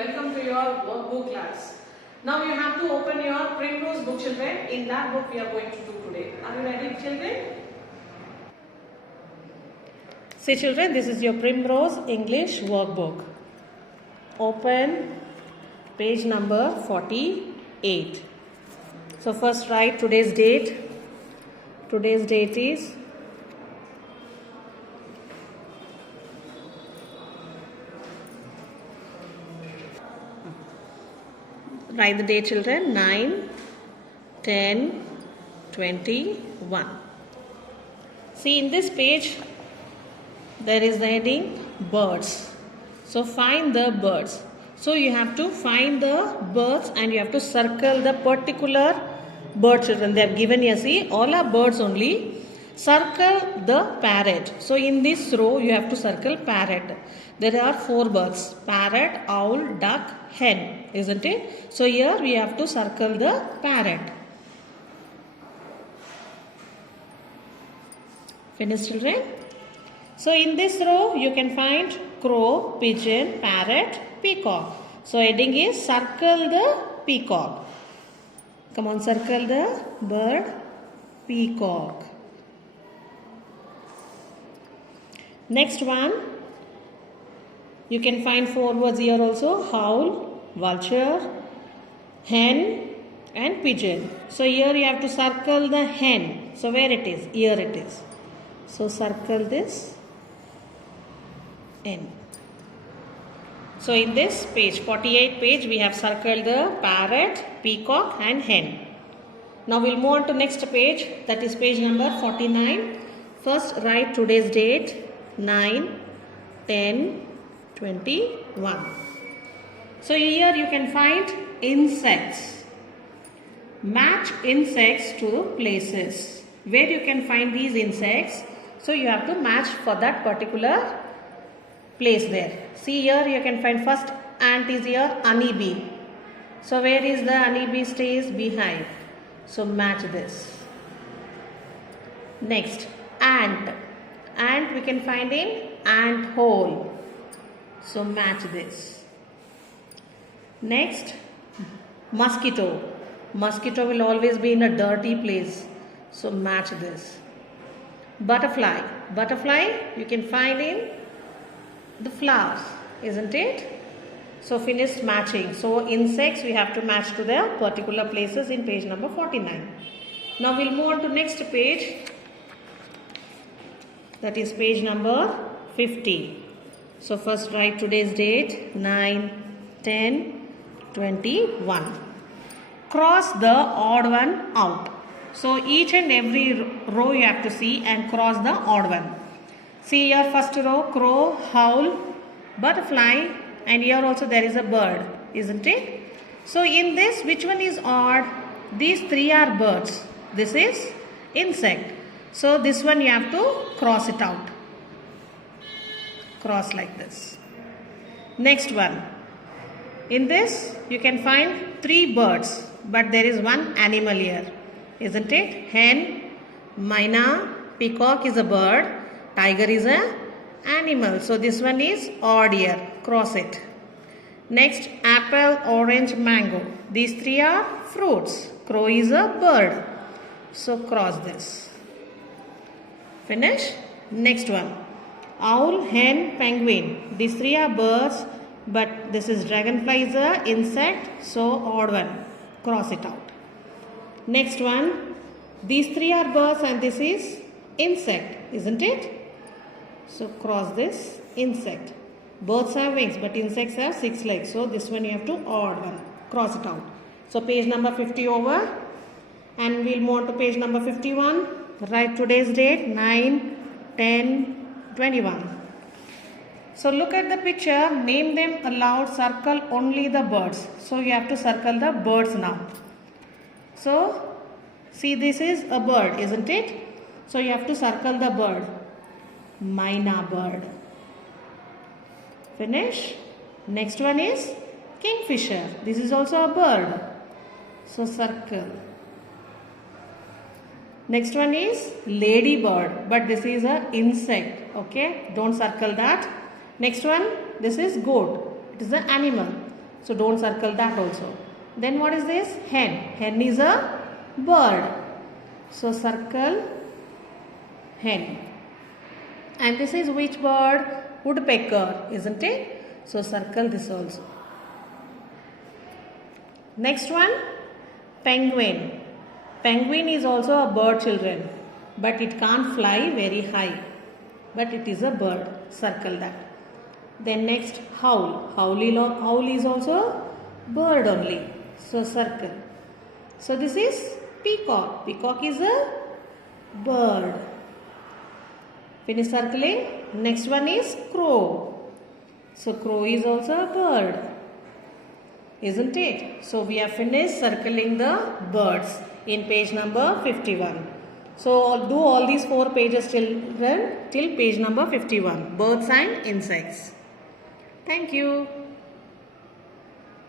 welcome to your workbook class. Now you have to open your Primrose book, children. In that book we are going to do today. Are you ready, children? See, children, this is your Primrose English workbook. Open page number 48. So first write today's date. Today's date is write the date, children. 9/10/21. See, in this page there is the heading birds. So find the birds. So you have to find the birds and you have to circle the particular bird, children. They have given here, see, all are birds only. Circle the parrot. So in this row you have to circle parrot. There are 4 birds: parrot, owl, duck, hen, isn't it? So here we have to circle the parrot. Finish, children? So in this row you can find crow, pigeon, parrot, peacock. So heading is circle the peacock. Come on, circle the bird peacock. Next one, you can find 4 words here also: owl, vulture, hen and pigeon. So here you have to circle the hen. So where it is? Here it is. So circle this hen. So in this page 48 page we have circled the parrot, peacock and hen. Now we'll move on to next page, that is page number 49. First write today's date: 9/10/21. So here you can find insects. Match insects to places. Where you can find these insects, so you have to match for that particular place there. See, here you can find first ant is here, honeybee. So where is the honeybee stays? Behind. So match this. Next, ant. Ant we can find in ant hole. So match this. Next, mosquito. Mosquito will always be in a dirty place. So match this. Butterfly. Butterfly you can find in the flowers, isn't it? So finish matching. So insects we have to match to their particular places in page number 49. Now we'll move on to next page. That is page number 50. So first write today's date: 9/10/21. Cross the odd one out. So each and every row you have to see and cross the odd one. See here, first row, crow, owl, butterfly, and here also there is a bird, isn't it? So in this, which one is odd? These 3 are birds. This is insect. So this one you have to cross it out. Cross like this. Next one. In this you can find 3 birds, but there is one animal here, isn't it? Hen, myna, peacock is a bird, tiger is a animal. So this one is odd here. Cross it. Next, apple, orange, mango. These 3 are fruits. Crow is a bird. So cross this. Finish. Next one. Owl, hen, penguin. These 3 are birds, but this is dragonfly is a insect. So odd one. Cross it out. Next one. These 3 are birds and this is insect, isn't it? So cross this insect. Birds have wings but insects have 6 legs. So this one you have to odd one. Cross it out. So page number 50 over. And we'll move on to page number 51. Write today's date: 9/10/21. So look at the picture. Name them aloud. Circle only the birds. So you have to circle the birds now. So see, this is a bird, isn't it? So you have to circle the bird. Myna bird. Finish. Next one is kingfisher. This is also a bird. So circle. Next one is ladybird, but this is a insect. Okay, don't circle that. Next one, this is goat. It is an animal. So don't circle that also. Then what is this? Hen. Hen is a bird. So circle hen. And this is which bird? Woodpecker, isn't it? So circle this also. Next one, penguin. Penguin is also a bird, children, but it can't fly very high. But it is a bird. Circle that. Then next, howl. Howl is also bird only. So circle. So this is peacock. Peacock is a bird. Finish circling. Next one is crow. So crow is also a bird, isn't it? So we have finished circling the birds in page number 51. So do all these 4 pages children till page number 51. Birds and insects. Thank you.